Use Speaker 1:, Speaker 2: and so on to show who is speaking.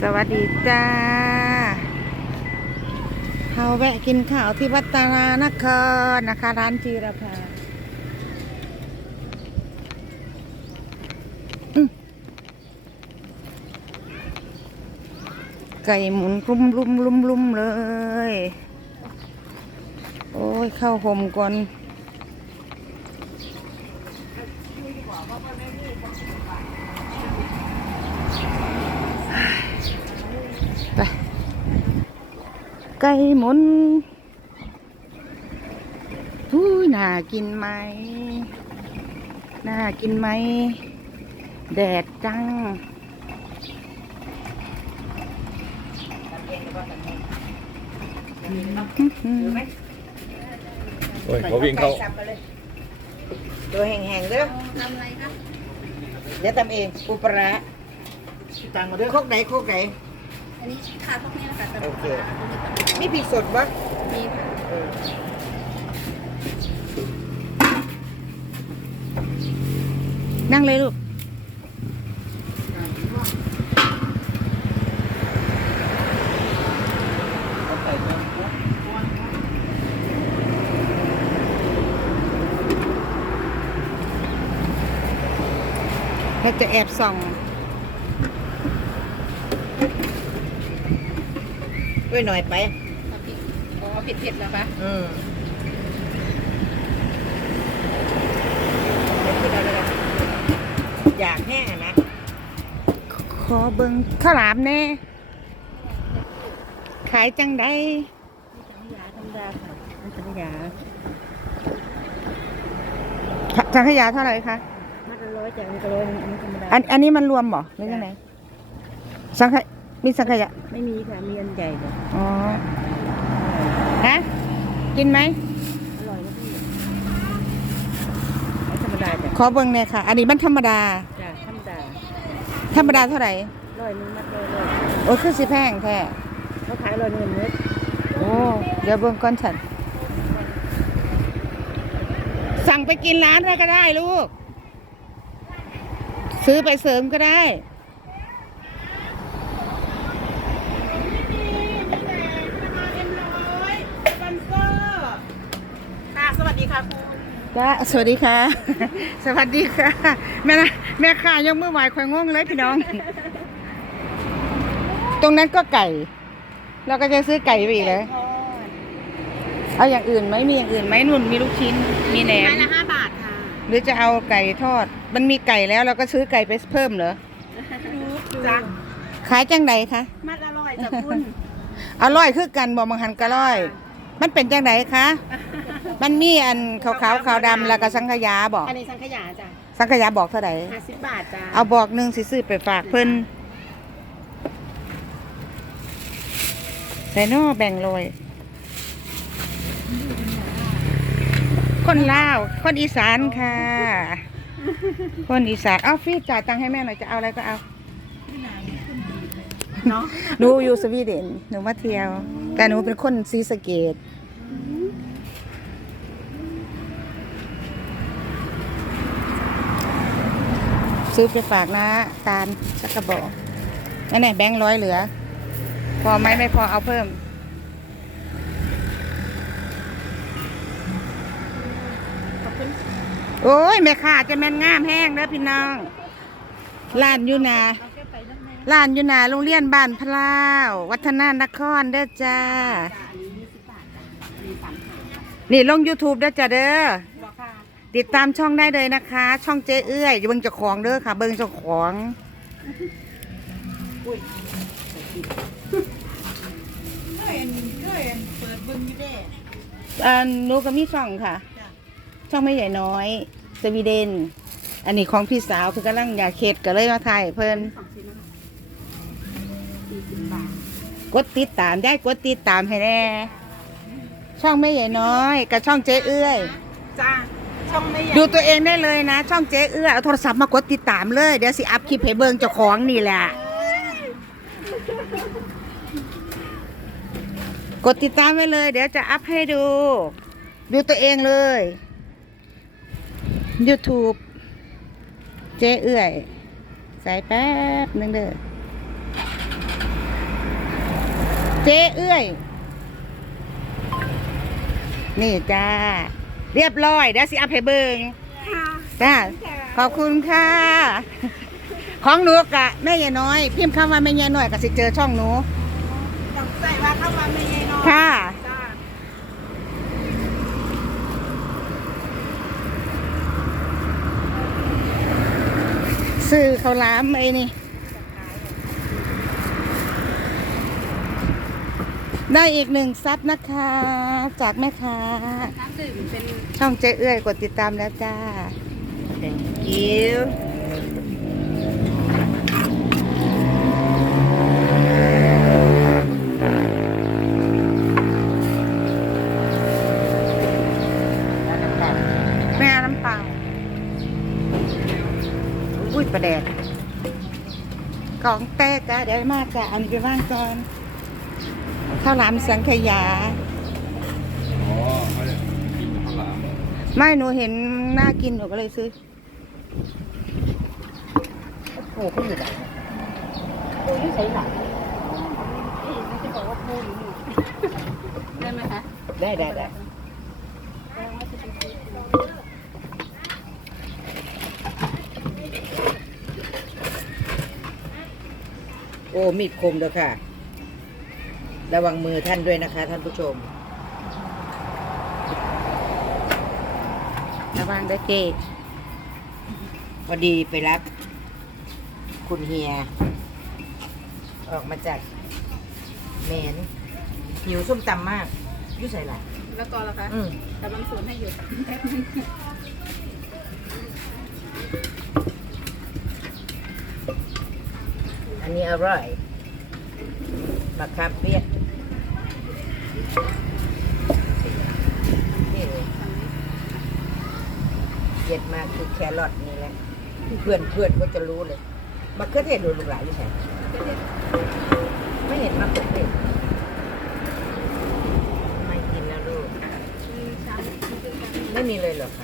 Speaker 1: สวัสดีจ้าเฮาแวะกินข้าวที่วัดตารานครนะคะ ร้านจีรภาไก่หมุนรุมรุมรุมรุมเลย โอ้ย เข้าห่มก่อน ไปไก่หมุนหู้ยน่ากินไหมน่ากินไหม แดดจัง
Speaker 2: โอ้ยเขาวิ่งเข้า
Speaker 1: ตัวแห้งๆเด้อ
Speaker 3: ทำอะไรคะ
Speaker 1: เดี๋ยวทำเองปูปลาร้าตังมาเด้อโคกไหนโคกไหน
Speaker 3: อันนี้ค่ะพวกนี้นะคะแต่
Speaker 1: โอเค
Speaker 3: ปลาร้าตัวนี้ก่อน
Speaker 1: มีพริกสดปะ
Speaker 3: มีค่ะ
Speaker 1: นั่งเลยลูก เราจะแอบส่อง ด้วยหน่อยไป
Speaker 3: เอาพริกอ๋อเผ็ดๆเหรอคะ
Speaker 1: อืมเดี๋ยวกินเอาเลยนะอยากแห้งอะนะขอเบิงข้าวหลามแน่ขายจังได้
Speaker 3: สังขยาธรรมดาค่ะอันสังขยา
Speaker 1: จังขยาเท่าไหร่คะ
Speaker 3: มัดละร้อยจากอันก็ร้อยหนึ่งอันนี้ธรรมดา
Speaker 1: อันอันนี้มันรวมบ่หรือยังไงสังข มีสังขยา
Speaker 3: ไม่มีค่ะ มีอันใหญ่เลย
Speaker 1: อ๋อ ฮะ กินไหม
Speaker 3: อร่อยนะพี่อันธรรมดาจ้ะ
Speaker 1: ขอเบิ่งเนี่ยค่ะ อันนี้มันธรรมดา
Speaker 3: จ้ะธรรมดา
Speaker 1: ธรรมดาเท่าไหร่
Speaker 3: ร้อยหนึงมัดร้อยเลย
Speaker 1: โอ้คือสิแพงแท้
Speaker 3: เขาขายร้อยหนึ่งเม็ด
Speaker 1: โอ้เดี๋ยวเบิ่งก่อนฉัน สั่งไปกินร้านแล้วก็ได้ลูก ซื้อไปเสริมก็ได้
Speaker 3: ค่ะสวัสดีค่ะคุณ
Speaker 1: จ้าสวัสดีค่ะ สวัสดีค่ะ แม่นะแม่ข่ายกมือไหวคอยงงเลยพี่น้อง ตรงนั้นก็ไก่ เราก็จะซื้อไก่ไปอีกเลยเอาอย่างอื่นไหมมีอย่างอื่นไหมนุ่นมีลูกชิ้น มีแหนม
Speaker 3: ไม้ละห้าบาทค่ะ
Speaker 1: หรือจะเอาไก่ทอด มันมีไก่แล้วเราก็ซื้อไก่ไปเพิ่มเหรอ
Speaker 3: จ้ะ
Speaker 1: ขายจังไดคะ
Speaker 3: มัดอร่อยจ้ะคุณ
Speaker 1: อร่อยคือกันบอกมังหันกะร่อย มันเป็นจังไดคะ มันมีอันขาวขาวๆขาวดำแล้วก็สังขยาบอก
Speaker 3: อันนี้สังขยาจ้ะ
Speaker 1: สังขยาบอกเท่าไหร่
Speaker 3: ห้าสิบบาทจ้ะ
Speaker 1: เอาบอกหนึ่งสิซื้อไปฝากเพิ่นใส่นอแบ่งโรยคนลาว คนอีสานค่ะ คนอีสาน เอาฟรีจ่ายตังค์ให้แม่หน่อยจะเอาอะไรก็เอา
Speaker 3: เนาะ
Speaker 1: หนูอยู่สวีเดนหนูมาเที่ยว แต่หนูเป็นคนซีสะเกต ซื้อไปฝากนะตาลสักกระบอกนั่นแหละแบงค์ร้อยเหลือ พอไหมไม่พอเอาเพิ่ม
Speaker 3: ขอบคุณ
Speaker 1: โอ้ยแม่ค้าจะแม่นงามแห้งเด้อพี่น้องร้านอยู่นา
Speaker 3: เอาแค่ไปน้ำแม่
Speaker 1: ร้านอยู่นาโรงเรียนบ้านพลาว วัฒนานครเด้อจ้า
Speaker 3: จ้ะอันนี้ยี่สิบบาทจ้ะมีสามขา
Speaker 1: นี่ลง YouTube เด้อจ้าเด้อ
Speaker 3: บอกค่ะ
Speaker 1: ติดตามช่องได้เลยนะคะ ช่องเจ๊เอื้อยอย่าเบิ่งเจ้าของเด้อค่ะ เบิ่งเจ้าของ
Speaker 3: เคยเคยเปิดเบิ้งอยู่เด้
Speaker 1: อ่าหนูก็มีช่องค่ะ
Speaker 3: จ้ะ
Speaker 1: ช่องไม่ใหญ่น้อย สวีเดน อันนี้ของพี่สาวเพิ่นกำลังอยากเฮ็ดก็เลยมาถ่ายให้เพิ่น
Speaker 3: สองชิ้นนะคะสี่สิบบาท
Speaker 1: กดติดตามได้กดติดตามให้แน่ช่องไม่ใหญ่น้อย กับช่องเจ๊เอื้อย
Speaker 3: จ้า ช่องไม่ใหญ่
Speaker 1: ดูตัวเองได้เลยนะ ช่องเจ๊เอื้อยเอาโทรศัพท์มากดติดตามเลย เดี๋ยวสิอัพคลิปให้เบิ่งเจ้าของนี่แหละ กดติดตามไว้เลย เดี๋ยวจะอัพให้ดู ดูตัวเองเลย YouTube เจ๊เอื้อยใส่แป๊บหนึ่งเด้อเจ๊เอื้อย นี่จ้า เรียบร้อยเดี๋ยวสิเอาไปเบิงจ้าขอบคุณค่ะ ของหนูกะแม่ยายน้อย พิมพ์คำว่าแม่ยายน้อยก็สิเจอช่องหนู
Speaker 3: ต้องใส่ว่าเข้ามาไม่ใช่น้อย
Speaker 1: ค่ะ
Speaker 3: จ้า
Speaker 1: ซื้อข้าวหลามไอ้นี่ ได้อีกหนึ่งซับนะคะ จากแม่ค้า
Speaker 3: น้ำดื่มเป็น
Speaker 1: ช่องเจ๊เอื้อยกดติดตามแล้วจ้า
Speaker 3: thank you
Speaker 1: แม่น้ำเปล่าอุ้ยประแดด ของเต้จ้าเดี๋ยวมาจ้ะอันนี้ไปว่างก่อน ข้าวหลามสังขยา
Speaker 2: อ๋อไม่ได้กินข้าวหลามเหรอ
Speaker 1: ไม่หนูเห็นน่ากินหนูก็เลยซื้อ
Speaker 3: โอ้โหพี่หลังโอ้ยใช้หลังไม่จะบอกว่าพูดได้ไหมคะ
Speaker 4: ได้ได้ได้โอ้มีดคมเด้อค่ะ ระวังมือท่านด้วยนะคะ ท่านผู้ชม
Speaker 1: ระวังได้อเจ๊
Speaker 4: พอดีไปรับ คุณเฮีย ออกมาจากเมนหิวส้มตำมากอยุ่ใส่หละ
Speaker 3: แล้วก็ล่ะคะ
Speaker 4: อืม
Speaker 3: กำลังสูนให้อยู่
Speaker 4: อันนี้อร่อย บักคาเปียกเย็ดมากคือแครอทนี่แหละ เพื่อนเพื่อนก็จะรู้เลยมะเขือเทศดูลูกหลานอยู่ไหนไม่เห็นมะเขือเทศไม่กินแล้วลูก ไม่มีเลยเหรอคะ